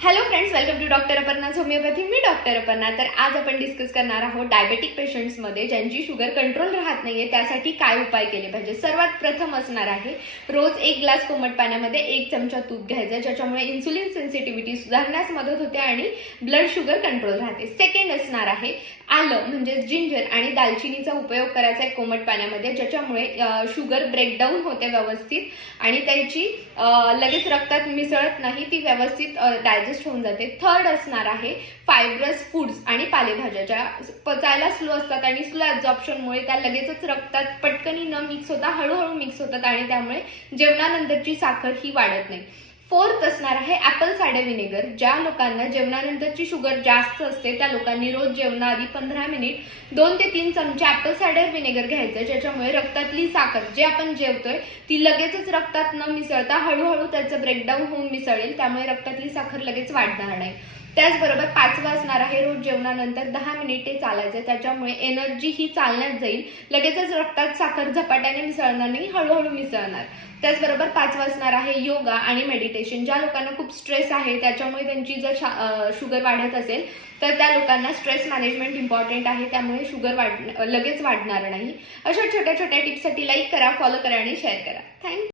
Hello friends, welcome to doctor Aparna's homeopathy. मी doctor Aparna. तर आज आपण डिस्कस करणार आहोत डायबेटिक पेशंट्समध्ये ज्यांची शुगर कंट्रोल राहत नाहीये त्यासाठी काय उपाय केले पाहिजे. सर्वात प्रथम असणार आहे रोज 1 ग्लास कोमट पाण्यामध्ये 1 चमचा तूप घ्यायचं, ज्याच्यामुळे इन्सुलिन सेन्सिटिव्हिटी सुधारण्यास मदत होते आणि ब्लड शुगर कंट्रोल राहते. सेकंड असणार आहे आलं म्हणजे जिंजर आणि दालचिनीचा उपयोग करायचा आहे कोमट पाण्यामध्ये, ज्याच्यामुळे शुगर ब्रेकडाऊन होते व्यवस्थित आणि त्याची लगेच रक्तात मिसळत नाही, ती व्यवस्थित डायजेस्ट होऊन जाते. थर्ड असणार आहे फायब्रस फूड्स आणि पालेभाज्या, ज्या पचायला स्लो असतात आणि स्लो ॲब्झॉर्प्शनमुळे त्या लगेचच रक्तात पटकनी न मिक्स होता हळूहळू मिक्स होतात आणि त्यामुळे जेवणानंतरची साखर ही वाढत नाही. फोर्थ असणार आहे ॲपल सायडर व्हिनेगर. ज्या लोकांना जेवणानंतरची शुगर जास्त असते त्या लोकांनी रोज जेवणाआधी 15 मिनिट 2 ते 3 चमचे ॲपल सायडर व्हिनेगर घ्यायचं, ज्याच्यामुळे रक्तातली साखर जे आपण जेवतोय ती लगेचच रक्तात न मिसळता हळूहळू त्याचं ब्रेकडाऊन होऊन मिसळेल, त्यामुळे रक्तातली साखर लगेच वाढणार नाही. त्याचबरोबर 5वं असणार आहे रोज जेवणानंतर 10 मिनिटे चालायचं, त्याच्यामुळे एनर्जी ही चालण्यात जाईल, लगेचच रक्तात साखर झपाट्याने मिसळणार नाही, हळूहळू मिसळणार. त्याचबरोबर 5वं असणार आहे योगा आणि मेडिटेशन. ज्या लोकांना खूप स्ट्रेस आहे त्याच्यामुळे त्यांची जर शुगर वाढत असेल तर त्या लोकांना स्ट्रेस मॅनेजमेंट इम्पॉर्टंट आहे, त्यामुळे शुगर लगेच वाढणार नाही. अशा छोट्या छोट्या टिप्ससाठी लाईक करा, फॉलो करा आणि शेअर करा. थँक्यू.